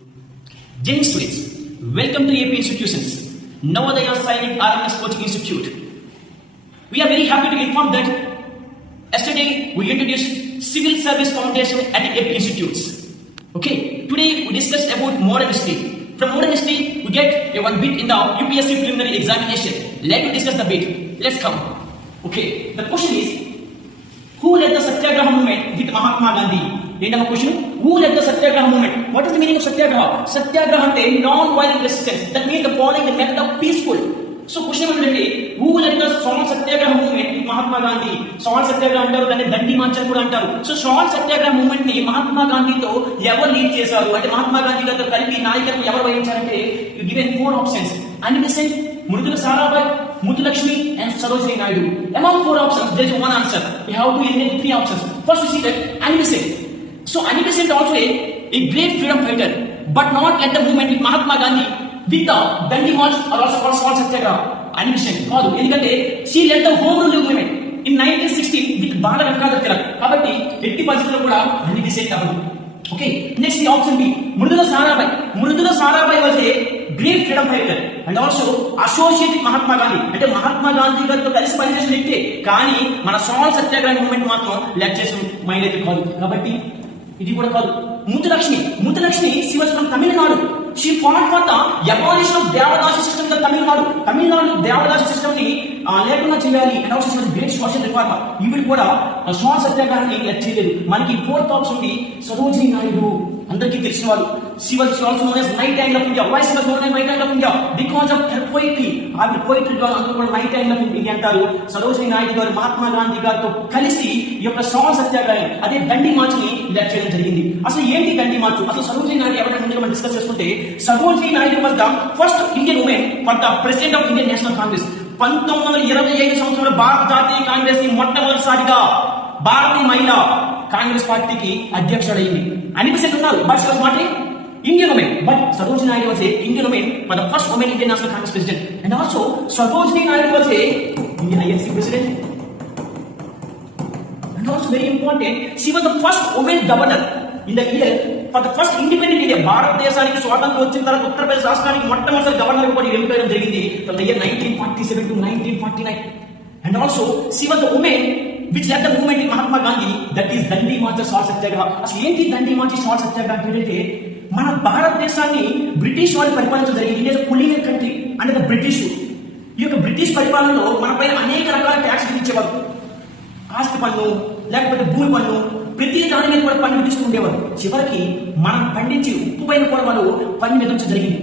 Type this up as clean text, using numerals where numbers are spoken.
Dear students, welcome to AP Institutions, Navodaya Silent RMS Coaching Institute. We are very happy to inform that yesterday we introduced Civil Service Foundation at the AP Institutes. Okay, today we discussed about modern history. From modern history, we get a one bit in the UPSC preliminary examination. Let me discuss the bit. Let's come. Okay, the question is, who led the Satyagraha movement with Mahatma Gandhi? ఏంటమ్మా question, who led the Satyagraha movement? What is the meaning of Satyagraha? Satyagraha అంటే non-violent resistance. That means the following the method of peaceful. So question ఏంటంటే, who led the Salt Satyagraha movement with Mahatma Gandhi? Salt సత్యాగ్రహం అంటారు, దాన్ని దండి March అని కూడా అంటారు. So salt satyagraha movement ని మహాత్మా గాంధీతో ఎవరు లీడ్ చేశారు అంటే, మహాత్మా గాంధీ గారితో కలిపి నాయకత్వం ఎవరు వహించారంటే, you given 4 options. Annie Besant, Mridula Sarabhai, Muthulakshmi and Sarojini Naidu. Among 4 options, there is one answer. We have to eliminate 3 options. First we see that Annie Besant. So Annie Besant also a great freedom fighter, but not at the movement with Mahatma Gandhi with the Dandi March or also called Salt Satyagraha. Annie Besant కాదు, ఎందుకంటే she led the home rule movement in 1916 with Bala Gangadhar Tilak. కాబట్టి ఎట్టి పరిస్థితుల్లో కూడా Annie Besant అవ్వదు. Okay, next option B, Mridula Sarabhai. Mridula Sarabhai was a great freedom fighter and also associate Mahatma Gandhi. అంటే మహాత్మా గాంధీ గారితో కలిసి పనిచేసిన వ్యక్తే, కానీ మన సాల్ట్ సత్యాగ్రహ మూవ్మెంట్ మాత్రం లెడ్ చేసిన మైనైతే కాదు, కాబట్టి ఇది కూడా కాదు. Muthulakshmi she was from Tamil Nadu. She fought for the abolition of devadasi system in Tamil Nadu devadasi system ని లేకుండా చేయాలి and also she was a great social reformer. ఈవిడ కూడా సాల్ట్ సత్యాగ్రహాన్ని లెడ్ చేయలేదు. మనకి 4th ఆప్షన్ ఉంది సరోజిని నాయుడు, అందరికీ తెలిసిన వాళ్ళు. She was also known as Night Angle of India. Why she was known as Night Angle of India? Because of her poetry. ఆవిడ poetry ద్వారా అందరూ కూడా Night Angle of India అంటారు. సరోజిని నాయుడు గారు మహాత్మా గాంధీ గారితో కలిసి ఈ యొక్క సాల్ట్ సత్యాగ్రహం అదే దండి మార్చ్ ని లెడ్ చేయడం జరిగింది. అసలు ఏంటి దండి మార్చ్? అసలు సరోజిని నాయుడు ఎవరైనా ముందుగా మనం డిస్కస్ చేసుకుంటే, Sarojini Naidu was the first Indian women for the president of Indian national Congress. 1925 సంవత్సరంలో భారత జాతీయ కాంగ్రెస్ ని మొట్టమొదటిసారిగా భారతీయ మహిళ కాంగ్రెస్ పార్టీకి అధ్యక్షుడైంది. Annie Besant ఉన్నారు, but she was not an Indian woman. But Sarojini Naidu was a Indian woman for the first woman Indian National Congress president. And also Sarojini Naidu was a Indian INC president. And also very important, she was the first woman governor in the year for the first independent India. భారతదేశానికి స్వాతంత్రం వచ్చిన తర్వాత ఉత్తరప్రదేశ్ రాష్ట్రానికి మొట్టమొదటి governor కూడా వెళ్ళిపోవడం జరిగింది from the year 1947 to 1949. And also she was the woman which led the movement in Mahatma Gandhi, that is Dandi March Salt Satyagraha. అసలు ఏంటి దండి మార్చ్ సాల్ట్ సత్యాగ్రహం అంటే, మన భారతదేశాన్ని బ్రిటిష్ వాళ్ళు పరిపాలించడం జరిగింది. ఇండియా కొలీనియల్ కంట్రీ అంటే ద బ్రిటిష్. ఈ యొక్క బ్రిటిష్ పరిపాలనలో మన పైన అనేక రకాల ట్యాక్స్ విధించేవారు. ఆస్తి పన్ను, లేకపోతే భూమి పన్ను, ప్రతి దాని మీద కూడా పన్ను విధిస్తూ ఉండేవారు. చివరికి మనం పండించి ఉప్పు పైన కూడా వాళ్ళు పన్ను విధించడం జరిగింది.